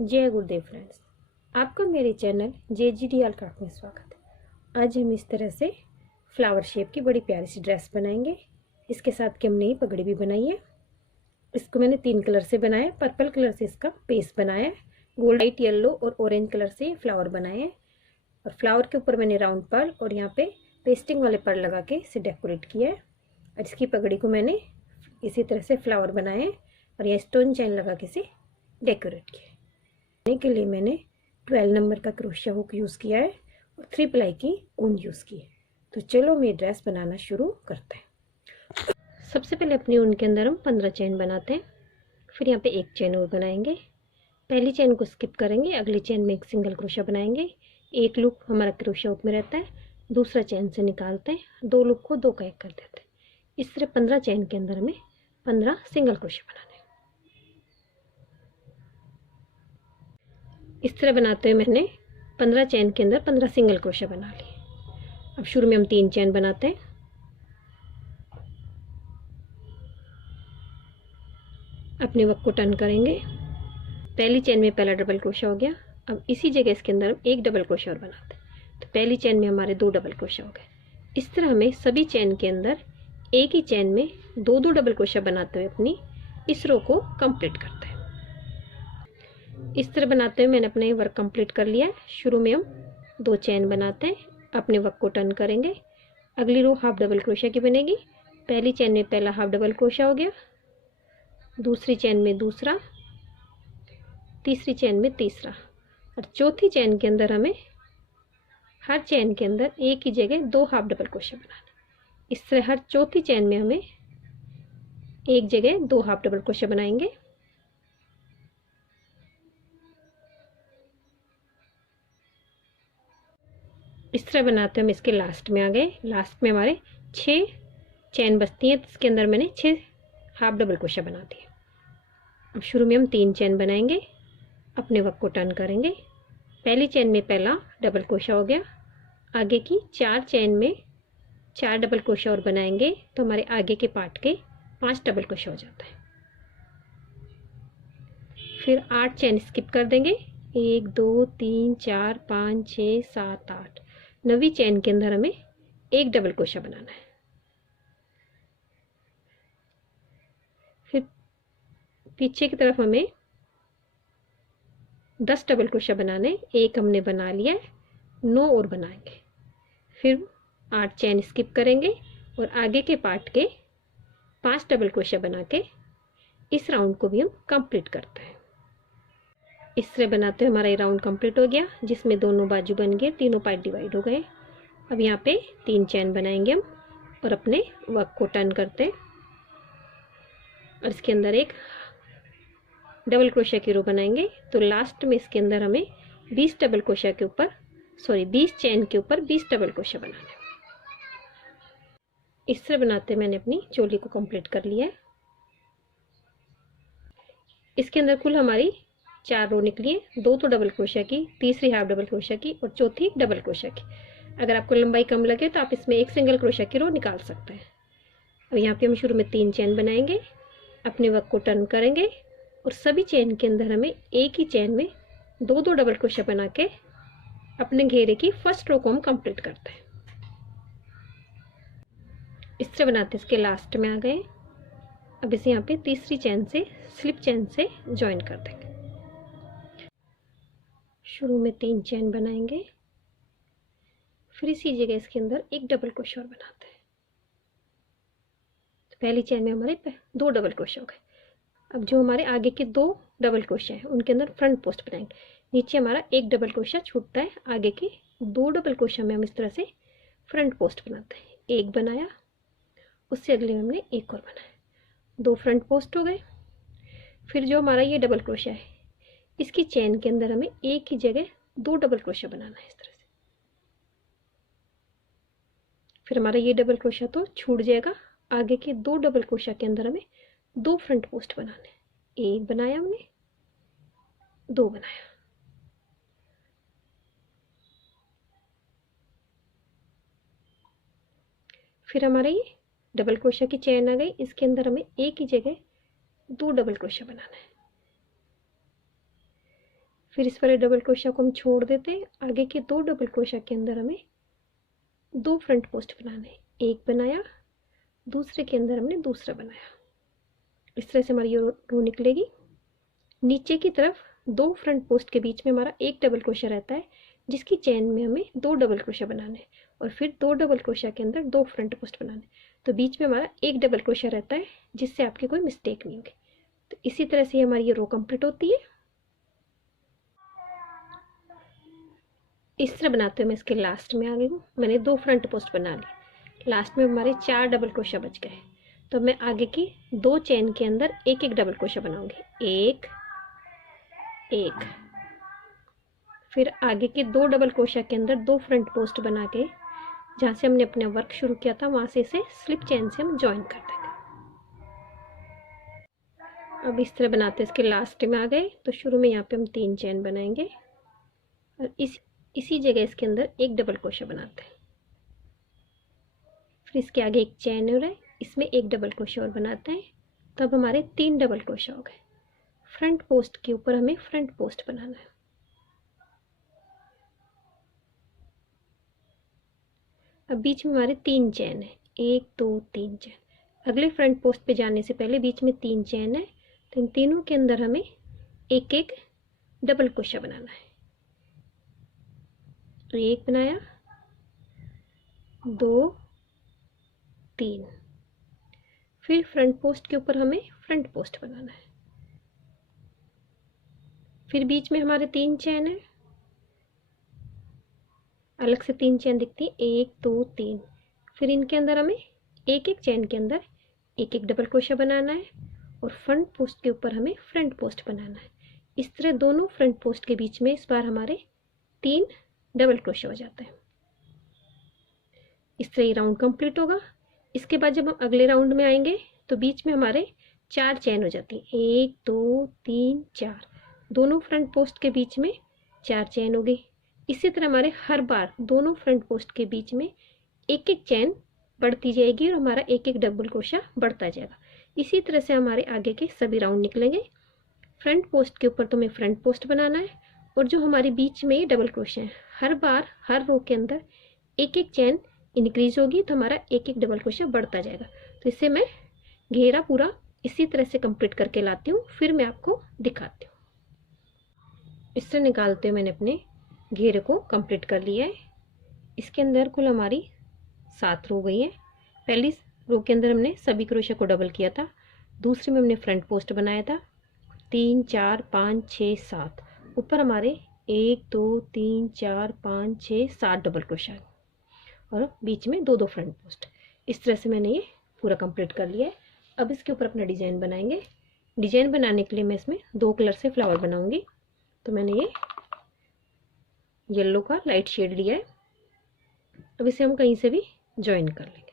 जय गुरुदेव फ्रेंड्स, आपका मेरे चैनल JGDL क्राफ्ट में स्वागत है। आज हम इस तरह से फ्लावर शेप की बड़ी प्यारी सी ड्रेस बनाएंगे। इसके साथ की हमने पगड़ी भी बनाई है। इसको मैंने 3 कलर से बनाया है। पर्पल कलर से इसका पेस बनाया है, गोल्ड, वाइट, येलो और ऑरेंज कलर से फ्लावर बनाए हैं। और फ्लावर के ऊपर मैंने राउंड पर्ल और यहाँ पे पेस्टिंग वाले पर्ल लगा के इसे डेकोरेट किया है। और इसकी पगड़ी को मैंने इसी तरह से फ्लावर बनाए हैं और यहाँ स्टोन चैन लगा के इसे डेकोरेट किया है। के लिए मैंने 12 नंबर का क्रोशिया हुक यूज़ किया है और 3 प्लाई की ऊन यूज़ की है। तो चलो मैं ड्रेस बनाना शुरू करते हैं। सबसे पहले अपनी ऊन के अंदर हम 15 चैन बनाते हैं। फिर यहाँ पे एक चैन और बनाएंगे। पहली चैन को स्किप करेंगे, अगली चैन में एक सिंगल क्रोशिया बनाएंगे। एक लूप हमारा क्रोशिया हुक में रहता है, दूसरा चैन से निकालते हैं, 2 लूप को 2 का 1 कर देते हैं। इस तरह 15 चैन के अंदर हमें 15 सिंगल क्रोशिया बनाने हैं। इस तरह बनाते हुए मैंने 15 चैन के अंदर 15 सिंगल क्रोशिया बना लिए। अब शुरू में हम 3 चैन बनाते हैं। अपने वर्क को टर्न करेंगे। पहली चैन में पहला डबल क्रोशिया हो गया। अब इसी जगह इसके अंदर हम एक डबल क्रोशिया और बनाते हैं। तो पहली चैन में हमारे 2 डबल क्रोशिया हो गए। इस तरह हमें सभी चैन के अंदर एक ही चैन में 2-2 डबल क्रोशिया बनाते हुए अपनी इस रो को कंप्लीट करते हैं। इस तरह बनाते हुए मैंने अपने वर्क कंप्लीट कर लिया है। शुरू में हम 2 चैन बनाते हैं, अपने वर्क को टर्न करेंगे। अगली रो हाफ डबल क्रोशिया की बनेगी। पहली चैन में पहला हाफ डबल क्रोशिया हो गया, दूसरी चैन में दूसरा, तीसरी चैन में तीसरा और चौथी चैन के अंदर हमें हर चैन के अंदर एक ही जगह 2 हाफ डबल क्रोशिया बनाना। इस तरह हर चौथी चैन में हमें एक जगह 2 हाफ डबल क्रोशिया बनाएंगे। इस तरह बनाते हम इसके लास्ट में आ गए। लास्ट में हमारे 6 चैन बचती हैं, इसके अंदर मैंने 6 हाफ डबल क्रोशिया बना दिए। अब शुरू में हम 3 चैन बनाएंगे, अपने वर्क को टर्न करेंगे। पहली चैन में पहला डबल क्रोशिया हो गया। आगे की 4 चैन में 4 डबल क्रोशिया और बनाएंगे तो हमारे आगे के पार्ट के 5 डबल क्रोशिया हो जाता है। फिर 8 चैन स्किप कर देंगे। 1 2 3 4 5 6 7 8, 9वीं चैन के अंदर हमें एक डबल क्रोशिया बनाना है। फिर पीछे की तरफ हमें 10 डबल क्रोशिया बनाने, एक हमने बना लिया है, 9 और बनाएंगे। फिर 8 चैन स्किप करेंगे और आगे के पार्ट के 5 डबल क्रोशिया बना के इस राउंड को भी हम कंप्लीट करते हैं। इस तरह बनाते हुए हमारा ये राउंड कंप्लीट हो गया, जिसमें दोनों बाजू बन गए, तीनों पार्ट डिवाइड हो गए। अब यहाँ पे 3 चैन बनाएंगे हम और अपने वर्क को टर्न करते हैं और इसके अंदर एक डबल क्रोशिया की रो बनाएंगे। तो लास्ट में इसके अंदर हमें 20 डबल क्रोशिया के ऊपर 20 चैन के ऊपर 20 डबल क्रोशिया बनाना है। इस तरह बनाते मैंने अपनी चोली को कंप्लीट कर लिया है। इसके अंदर कुल हमारी 4 रो निकली है, 2 तो डबल क्रोशिया की, तीसरी हाफ डबल क्रोशिया की और चौथी डबल क्रोशिया की। अगर आपको लंबाई कम लगे तो आप इसमें एक सिंगल क्रोशिया की रो निकाल सकते हैं। अब यहाँ पे हम शुरू में 3 चैन बनाएंगे, अपने वर्क को टर्न करेंगे और सभी चैन के अंदर हमें एक ही चैन में 2-2 डबल क्रोशिया बना के अपने घेरे की फर्स्ट रो को हम कंप्लीट करते हैं। इस तरह बनाते इसके लास्ट में आ गए। अब इसे यहाँ पे तीसरी चैन से स्लिप चैन से ज्वाइन कर देंगे। शुरू में 3 चैन बनाएंगे, फिर इसी जगह इसके अंदर एक डबल क्रोशिया और बनाते हैं। तो पहली चैन में हमारे 2 डबल क्रोशिया हो गए। अब जो हमारे आगे के 2 डबल क्रोशिया है उनके अंदर फ्रंट पोस्ट बनाएंगे। नीचे हमारा एक डबल क्रोशिया छूटता है, आगे के 2 डबल क्रोशिया में हम इस तरह से फ्रंट पोस्ट बनाते हैं। एक बनाया, उससे अगले में हमने एक और बनाया, 2 फ्रंट पोस्ट हो गए। फिर जो हमारा ये डबल क्रोशिया है, इसकी चैन के अंदर हमें एक ही जगह 2 डबल क्रोशिया बनाना है इस तरह से। फिर हमारा ये डबल क्रोशिया तो छूट जाएगा, आगे के 2 डबल क्रोशिया के अंदर हमें 2 फ्रंट पोस्ट बनाने हैं। एक बनाया हमने, 2 बनाया। फिर हमारा ये डबल क्रोशिया की चैन आ गई, इसके अंदर हमें एक ही जगह 2 डबल क्रोशिया बनाना है। फिर इस वाले डबल क्रोशिया को हम छोड़ देते हैं। आगे के 2 डबल क्रोशिया के अंदर हमें 2 फ्रंट पोस्ट बनाने हैं। एक बनाया, दूसरे के अंदर हमने दूसरा बनाया। इस तरह से हमारी ये रो निकलेगी। नीचे की तरफ 2 फ्रंट पोस्ट के बीच में हमारा एक डबल क्रोशिया रहता है, जिसकी चेन में हमें 2 डबल क्रोशिया बनाने हैं और फिर 2 डबल क्रोशिया के अंदर 2 फ्रंट पोस्ट बनाने। तो बीच में हमारा एक डबल क्रोशिया रहता है, जिससे आपकी कोई मिस्टेक नहीं होगी। तो इसी तरह से हमारी ये रो कंप्लीट होती है। इस तरह बनाते हुए मैं इसके लास्ट में आ गई हूँ। मैंने 2 फ्रंट पोस्ट बना ली। लास्ट में हमारे 4 डबल क्रोशिया बच गए। तो मैं आगे की 2 चेन के अंदर एक एक डबल क्रोशिया बनाऊंगी। एक एक, फिर आगे के 2 डबल क्रोशिया के अंदर 2 फ्रंट पोस्ट बना के जहाँ से हमने अपना वर्क शुरू किया था वहाँ से इसे स्लिप चेन से हम ज्वाइन कर देंगे। अब इस तरह बनाते इसके लास्ट में आ गए। तो शुरू में यहाँ पे हम 3 चेन बनाएंगे और इसी जगह इसके अंदर एक डबल क्रोशिया बनाते हैं। फिर इसके आगे एक चेन और है, इसमें एक डबल क्रोशिया और बनाते हैं। तब हमारे 3 डबल क्रोशिया हो गए। फ्रंट पोस्ट के ऊपर हमें फ्रंट पोस्ट बनाना है। अब बीच में हमारे 3 चेन है, 1 2 3 चेन। अगले फ्रंट पोस्ट पे जाने से पहले बीच में 3 चेन है, तो इन तीनों के अंदर हमें एक एक डबल क्रोशिया बनाना है। तो एक बनाया, 2 3, फिर फ्रंट पोस्ट के ऊपर हमें फ्रंट पोस्ट बनाना है। फिर बीच में हमारे 3 चेन है, अलग से 3 चेन दिखती है, 1 2 3। फिर इनके अंदर हमें एक एक चेन के अंदर एक एक डबल क्रोशिया बनाना है और फ्रंट पोस्ट के ऊपर हमें फ्रंट पोस्ट बनाना है। इस तरह दोनों फ्रंट पोस्ट के बीच में इस बार हमारे 3 डबल क्रोशिया हो जाते हैं। इस तरह ये राउंड कंप्लीट होगा। इसके बाद जब हम अगले राउंड में आएंगे तो बीच में हमारे 4 चेन हो जाती है, 1 2 3 4। दोनों फ्रंट पोस्ट के बीच में 4 चेन हो गई। इसी तरह हमारे हर बार दोनों फ्रंट पोस्ट के बीच में एक एक चेन बढ़ती जाएगी और हमारा एक एक डबल क्रोशिया बढ़ता जाएगा। इसी तरह से हमारे आगे के सभी राउंड निकलेंगे। फ्रंट पोस्ट के ऊपर तुम्हें फ्रंट पोस्ट बनाना है और जो हमारे बीच में ये डबल क्रोशिया है, हर बार हर रो के अंदर एक एक चेन इंक्रीज होगी, तो हमारा एक एक डबल क्रोशिया बढ़ता जाएगा। तो इससे मैं घेरा पूरा इसी तरह से कंप्लीट करके लाती हूँ, फिर मैं आपको दिखाती हूँ। इस तरह निकालते हुए मैंने अपने घेरे को कंप्लीट कर लिया है। इसके अंदर कुल हमारी 7 रो गई है। पहली रो के अंदर हमने सभी क्रोशिया को डबल किया था, दूसरे में हमने फ्रंट पोस्ट बनाया था। 3 4 5 6 7, ऊपर हमारे 1 2 3 4 5 6 7 डबल क्रोशिया और बीच में 2 2 फ्रंट पोस्ट। इस तरह से मैंने ये पूरा कंप्लीट कर लिया है। अब इसके ऊपर अपना डिज़ाइन बनाएंगे। डिज़ाइन बनाने के लिए मैं इसमें 2 कलर से फ्लावर बनाऊंगी। तो मैंने ये येलो का लाइट शेड लिया है। अब इसे हम कहीं से भी ज्वाइन कर लेंगे।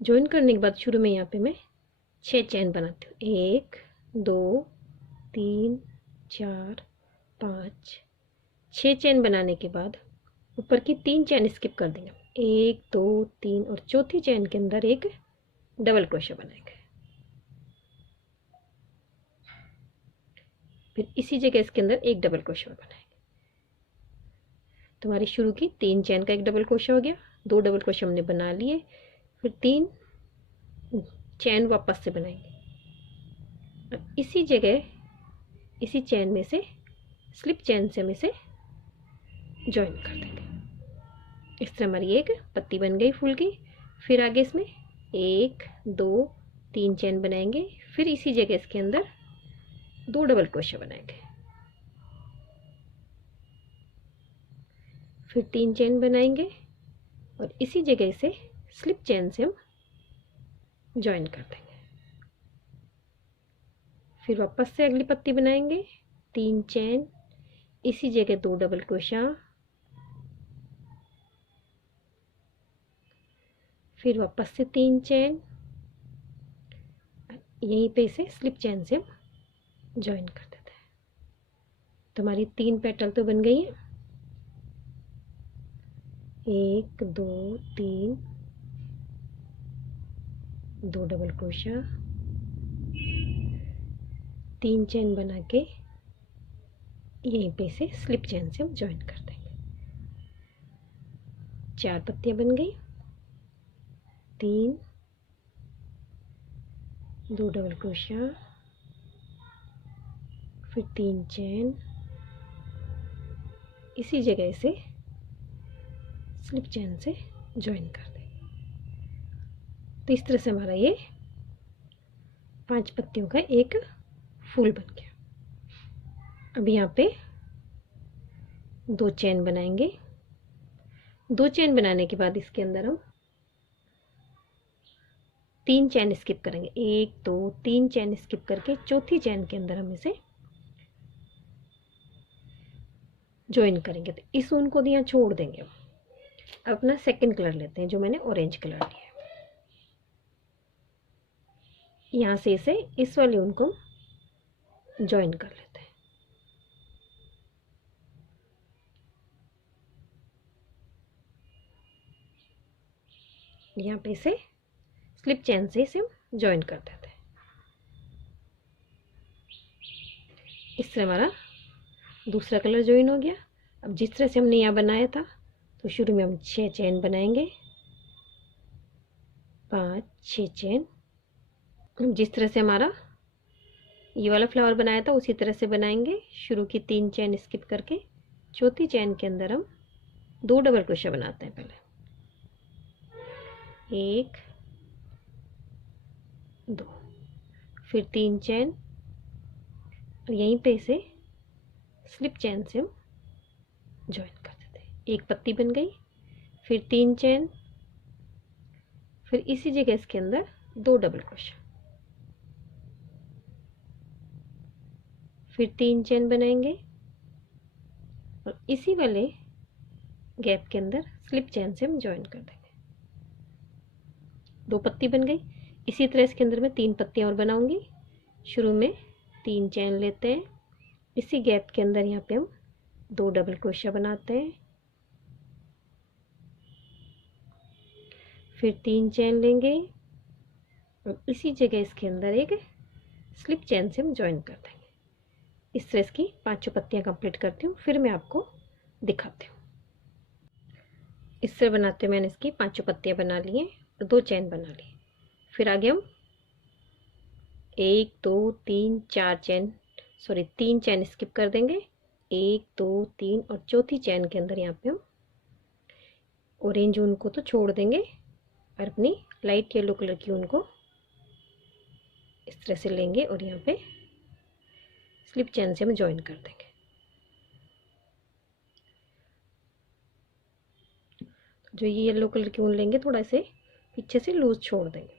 ज्वाइन करने के बाद शुरू में यहाँ पे मैं 6 चेन बनाती हूँ, 1 2 3 4 5 6 चेन बनाने के बाद ऊपर की 3 चेन स्किप कर देंगे, 1 2 3 और चौथी चेन के अंदर एक डबल क्रोशिया बनाएंगे। फिर इसी जगह इसके अंदर एक डबल क्रोशिया बनाएंगे। तुम्हारी शुरू की 3 चेन का एक डबल क्रोशिया हो गया, 2 डबल क्रोशिया हमने बना लिए। फिर 3 चेन वापस से बनाएंगे। अब इसी जगह इसी चेन में से स्लिप चेन से हम इसे ज्वाइन कर देंगे। इस तरह हमारी एक पत्ती बन गई फूल की। फिर आगे इसमें 1 2 3 चेन बनाएंगे। फिर इसी जगह इसके अंदर 2 डबल क्रोशिया बनाएंगे। फिर 3 चेन बनाएंगे और इसी जगह से स्लिप चेन से हम ज्वाइन कर देंगे। फिर वापस से अगली पत्ती बनाएंगे, 3 चेन, इसी जगह 2 डबल क्रोशिया, फिर वापस से 3 चेन, यहीं पे इसे स्लिप चेन से हम ज्वाइन कर देते हैं। तो हमारी 3 पेटल तो बन गई है, 1 2 3 2 डबल क्रोशा, 3 चेन बना के यहीं पे से स्लिप चेन से हम ज्वाइन कर देंगे। 4 पत्तियां बन गई, 3, 2 डबल क्रोशा, फिर 3 चेन, इसी जगह से स्लिप चेन से ज्वाइन कर दें। तो इस तरह से हमारा ये 5 पत्तियों का एक फूल बन गया। अब यहाँ पे 2 चेन बनाएंगे। 2 चेन बनाने के बाद इसके अंदर हम 3 चेन स्किप करेंगे। 1 2 3 चेन स्किप करके चौथी चेन के अंदर हम इसे ज्वाइन करेंगे। तो इस ऊन को यहाँ छोड़ देंगे। अब अपना सेकंड कलर लेते हैं, जो मैंने ऑरेंज कलर लिया है। यहाँ से इसे इस वाली ऊन को ज्वाइन कर लेते हैं। यहाँ पे इसे स्लिप चेन से इसे ज्वाइन कर देते हैं। इस तरह हमारा दूसरा कलर ज्वाइन हो गया। अब जिस तरह से हमने यहाँ बनाया था, तो शुरू में हम 6 चेन बनाएंगे, 5 6 चेन। जिस तरह से हमारा ये वाला फ्लावर बनाया था उसी तरह से बनाएंगे। शुरू की 3 चेन स्किप करके चौथी चेन के अंदर हम 2 डबल क्रोशा बनाते हैं। पहले 1 2, फिर 3 चेन और यहीं पे इसे स्लिप चेन से हम ज्वाइन कर देते हैं। एक पत्ती बन गई, फिर 3 चेन, फिर इसी जगह इसके अंदर 2 डबल क्रोशा, फिर 3 चेन बनाएंगे और इसी वाले गैप के अंदर स्लिप चेन से हम ज्वाइन कर देंगे। 2 पत्ती बन गई। इसी तरह इसके अंदर मैं 3 पत्तियां और बनाऊंगी। शुरू में 3 चेन लेते हैं, इसी गैप के अंदर यहाँ पे हम 2 डबल क्रोशा बनाते हैं, फिर 3 चेन लेंगे और इसी जगह इसके अंदर एक स्लिप चेन से हम ज्वाइन कर देंगे। इस तरह इसकी 5 पत्तियां कंप्लीट करती हूँ, फिर मैं आपको दिखाती हूँ। इस तरह बनाते हुए मैंने इसकी 5 पत्तियां बना ली हैं और 2 चेन बना ली। फिर आगे हम 1 2 3 4 चेन, सॉरी 3 चेन स्किप कर देंगे। 1 2 3 और चौथी चेन के अंदर यहाँ पे हम ऑरेंज ऊन को तो छोड़ देंगे और अपनी लाइट येलो कलर की ऊन को इस तरह से लेंगे और यहाँ पे स्लिप चेन से हम ज्वाइन कर देंगे। जो ये येलो कलर की ऊन लेंगे, थोड़ा से पीछे से लूज छोड़ देंगे।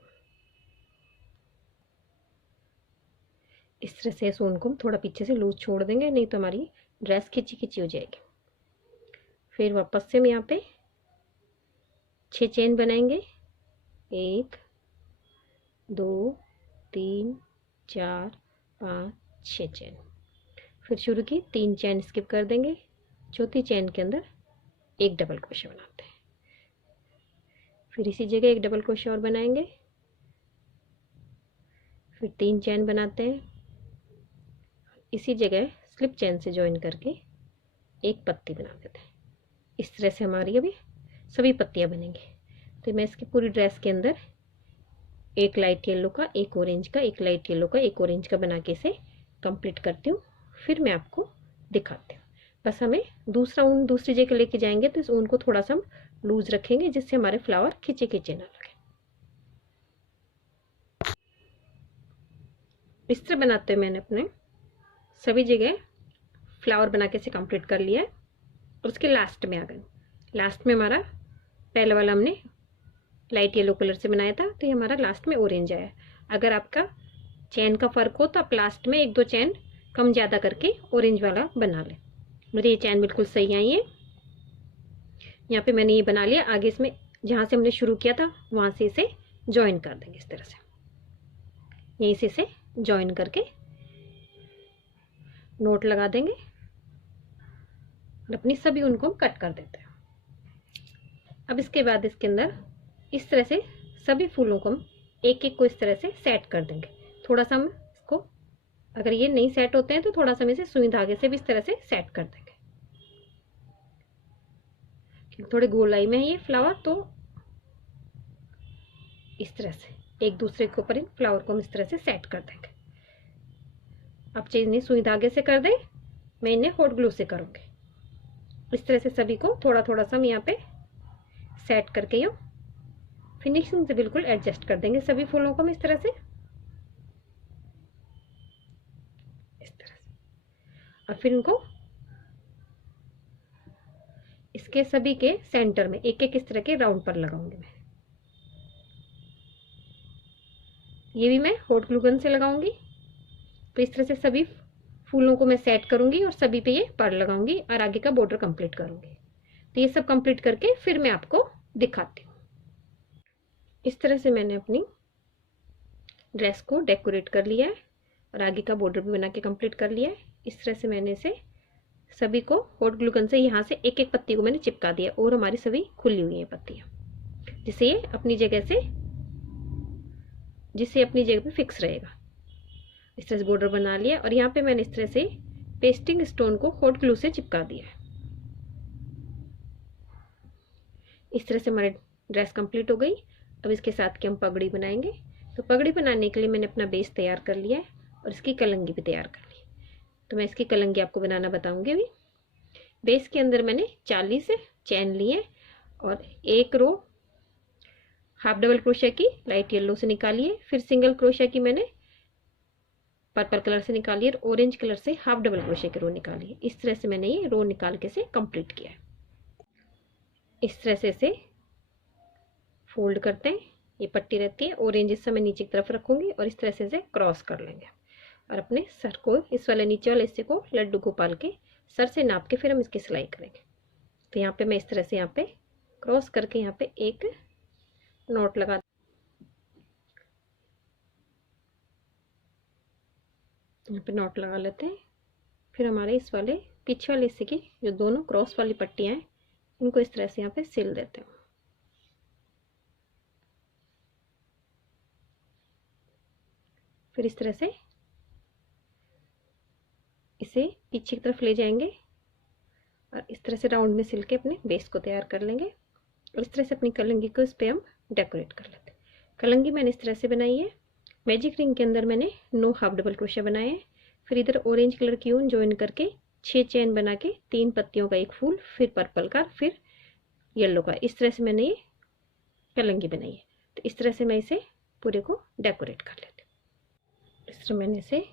इस तरह से इस ऊन को हम थोड़ा पीछे से लूज छोड़ देंगे, नहीं तो हमारी ड्रेस खिंची खिंची हो जाएगी। फिर वापस से हम यहाँ पे 6 चेन बनाएंगे। 1 2 3 4 5 6 चेन। फिर शुरू की 3 चेन स्किप कर देंगे। चौथी चेन के अंदर एक डबल क्रोशा बनाते हैं, फिर इसी जगह एक डबल क्रोशा और बनाएंगे, फिर 3 चेन बनाते हैं, इसी जगह स्लिप चेन से ज्वाइन करके एक पत्ती बना देते हैं। इस तरह से हमारी अभी सभी पत्तियां बनेंगी। तो मैं इसकी पूरी ड्रेस के अंदर एक लाइट येलो का, एक ऑरेंज का, एक लाइट येलो का, एक ऑरेंज का बना के इसे कंप्लीट करती हूँ, फिर मैं आपको दिखाती हूँ। बस हमें दूसरा ऊन दूसरी जगह लेके जाएंगे तो इस ऊन को थोड़ा सा हम लूज रखेंगे, जिससे हमारे फ्लावर खिंचे खिंचे ना लगे। इस तरह बनाते हुए मैंने अपने सभी जगह फ्लावर बना के इसे कंप्लीट कर लिया है और उसके लास्ट में आ गए। लास्ट में हमारा पहला वाला हमने लाइट येलो कलर से बनाया था, तो ये हमारा लास्ट में ऑरेंज आया। अगर आपका चेन का फ़र्क हो तो आप लास्ट में 1-2 चेन कम ज़्यादा करके ऑरेंज वाला बना लें। मेरी ये चैन बिल्कुल सही आई है। यहाँ पे मैंने ये बना लिया। आगे इसमें जहाँ से हमने शुरू किया था वहाँ से इसे ज्वाइन कर देंगे। इस तरह से यहीं से इसे ज्वाइन करके नोट लगा देंगे और अपनी सभी उनको कट कर देते हैं। अब इसके बाद इसके अंदर इस तरह से सभी फूलों को हम एक एक को इस तरह से सेट कर देंगे। थोड़ा सा हम इसको, अगर ये नहीं सेट होते हैं तो थोड़ा सा हम इसे सुई धागे से भी इस तरह से सेट कर देंगे, क्योंकि थोड़े गोलाई में है ये फ्लावर, तो इस तरह से एक दूसरे के ऊपर इन फ्लावर को हम इस तरह से सेट कर देंगे। आप चाहे इन्हें सुई धागे से कर दें, मैं इन्हें हॉट ग्लू से करूँगी। इस तरह से सभी को थोड़ा थोड़ा सा हम यहाँ पे सेट करके यूँ फिनिशिंग से बिल्कुल एडजस्ट कर देंगे सभी फूलों को हम इस तरह से, इस तरह से। और फिर इनको इसके सभी के सेंटर में एक एक इस तरह के राउंड पर लगाऊंगी मैं। ये भी मैं हॉट ग्लू गन से लगाऊंगी। तो इस तरह से सभी फूलों को मैं सेट करूंगी और सभी पे ये पर्ल लगाऊंगी और आगे का बॉर्डर कंप्लीट करूंगी। तो ये सब कंप्लीट करके फिर मैं आपको दिखाती हूँ। इस तरह से मैंने अपनी ड्रेस को डेकोरेट कर लिया है और आगे का बॉर्डर भी बना के कंप्लीट कर लिया है। इस तरह से मैंने इसे सभी को हॉट ग्लू गन से यहाँ से एक एक पत्ती को मैंने चिपका दिया और हमारी सभी खुली हुई हैं पत्तियाँ, जिससे ये अपनी जगह पे फिक्स रहेगा। इस तरह से बॉर्डर बना लिया और यहाँ पे मैंने इस तरह से पेस्टिंग स्टोन को हॉट ग्लू से चिपका दिया है। इस तरह से हमारी ड्रेस कंप्लीट हो गई। अब इसके साथ की हम पगड़ी बनाएंगे। तो पगड़ी बनाने के लिए मैंने अपना बेस तैयार कर लिया है और इसकी कलंगी भी तैयार कर ली। तो मैं इसकी कलंगी आपको बनाना बताऊंगी अभी। बेस के अंदर मैंने 40 चैन लिए और एक रो हाफ डबल क्रोशिया की लाइट येलो से निकाली है, फिर सिंगल क्रोशिया की मैंने पर्पल कलर से निकाली है और ऑरेंज कलर से हाफ डबल क्रोशिया की रो निकाली है। इस तरह से मैंने ये रो निकाल के से कंप्लीट किया है। इस तरह से इसे फोल्ड करते हैं। ये पट्टी रहती है, ऑरेंज हिस्सा मैं नीचे की तरफ रखूंगी और इस तरह से इसे क्रॉस कर लेंगे और अपने सर को, इस वाले नीचे वाले हिस्से को लड्डू गोपाल के सर से नाप के फिर हम इसकी सिलाई करेंगे। तो यहाँ पे मैं इस तरह से यहाँ पे क्रॉस करके यहाँ पे एक नोट लगा, यहाँ पे नोट लगा लेते हैं। फिर हमारे इस वाले पीछे वाले हिस्से की जो दोनों क्रॉस वाली पट्टियाँ हैं, इनको इस तरह से यहाँ पे सिल देते हैं। फिर इस तरह से इसे पीछे की तरफ ले जाएंगे और इस तरह से राउंड में सिल के अपने बेस को तैयार कर लेंगे और इस तरह से अपनी कलंगी को इस पर हम डेकोरेट कर लेते हैं। कलंगी मैंने इस तरह से बनाई है। मैजिक रिंग के अंदर मैंने 9 हाफ डबल क्रोशिया बनाए हैं। फिर इधर ऑरेंज कलर की ऊन ज्वाइन करके 6 चेन बना के 3 पत्तियों का एक फूल, फिर पर्पल का, फिर येलो का। इस तरह से मैंने ये कलंगी बनाई है। तो इस तरह से मैं इसे पूरे को डेकोरेट कर लेती हूँ। इस तरह मैंने इसे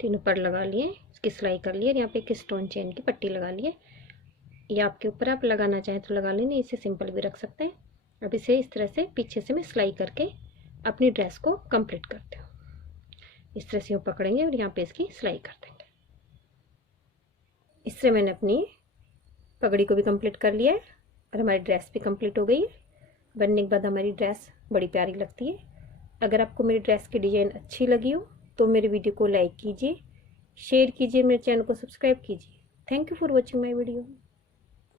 तीनों पर लगा लिए, इसकी सिलाई कर ली है। यहाँ पे एक स्टोन चेन की पट्टी लगा ली है। ये आपके ऊपर, आप लगाना चाहें तो लगा लें, इसे सिंपल भी रख सकते हैं। अब इसे इस तरह से पीछे से मैं सिलाई करके अपनी ड्रेस को कंप्लीट करती हूँ। इस तरह से यूँ पकड़ेंगे और यहाँ पे इसकी सिलाई कर देंगे। इस तरह मैंने अपनी पगड़ी को भी कंप्लीट कर लिया है और हमारी ड्रेस भी कंप्लीट हो गई है। बनने के बाद हमारी ड्रेस बड़ी प्यारी लगती है। अगर आपको मेरी ड्रेस की डिज़ाइन अच्छी लगी हो तो मेरे वीडियो को लाइक कीजिए, शेयर कीजिए, मेरे चैनल को सब्सक्राइब कीजिए। Thank you for watching my video.